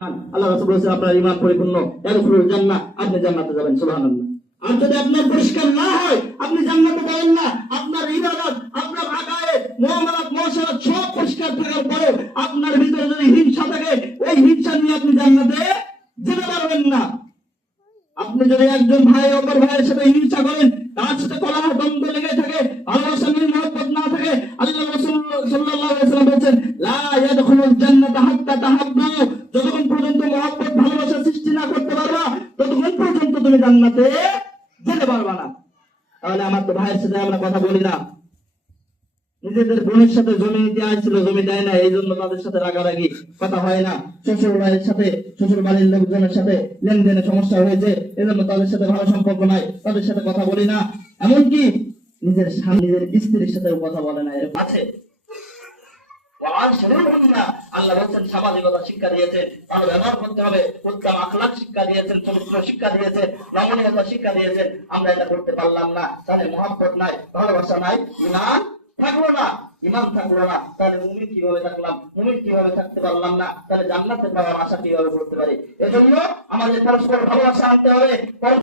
আল্লাহ রাসূল বলেছেন আপনার ঈমান পরিপূর্ণ, ইয়াদখুলুল জান্নাহ, আপনি জান্নাতে যাবেন। সুবহানাল্লাহ। আর যদি আপনার পরিষ্কার না হয় আপনি জান্নাতে যাবেন না। আপনার ইবাদত, আপনার আকায়েদ, মুআমালাত, মুআশারাত সব পরিষ্কার থাকার পরে আপনার ভিতরে যদি হিংসা থাকে, ওই হিংসা নিয়ে আপনি জান্নাতে যেতে পারবেন না। আপনি যদি একজন ভাই অপর ভাইয়ের সাথে হিংসা করেন, তার সাথে কলহ দ্বন্দ্ব লেগে থাকে, ভালোবাসা মিল মহব্বত না থাকে, আল্লাহ রাসূল সাল্লাল্লাহু আলাইহি ওয়াসাল্লাম বলেন লা ইয়াদখুলুল জান্নাতা হাত্তা তাহাব্বু, যতক্ষণ পর্যন্ত মহব্বত ভালোবাসা সৃষ্টি না করতে পারবা ততক্ষণ পর্যন্ত তুমি জান্নাতে যেতে পারবা না। তাহলে আমার তো ভাইয়ের সাথে আমরা কথা বলি না, নিজেদের বোনের সাথে জমি নিতে আসছিল, জমি দেয় না, এই জন্য তাদের সাথে রাগারাগি, কথা হয় না। শ্বশুর বাড়ির সাথে, শ্বশুর বাড়ির লোকজনের সাথে লেনদেনে সমস্যা হয়েছে, এই জন্য তাদের সাথে ভালো সম্পর্ক নাই, তাদের সাথে কথা বলি না। এমনকি নিজের স্বামী, নিজের স্ত্রীর সাথেও কথা বলে না, এরকম আছে। আল্লাহ বলছেন সামাজিকতা শিক্ষা দিয়েছেন, ভালো ব্যবহার করতে হবে, উত্তম আখলাক শিক্ষা দিয়েছেন, চরিত্র শিক্ষা দিয়েছেন, নমনীয়তা শিক্ষা দিয়েছেন। আমরা এটা করতে পারলাম না, তাহলে মহব্বত নাই, ভালোবাসা নাই, ঈমান থাকলো না। ঈমান থাকলো না, তাহলে মুমিন কিভাবে থাকলাম? মুমিন কিভাবে থাকতে পারলাম না, তাহলে জান্নাতে পাওয়ার আশা কিভাবে করতে পারি? এজন্য আমাদের পরস্পর ভালোবাসা আনতে হবে।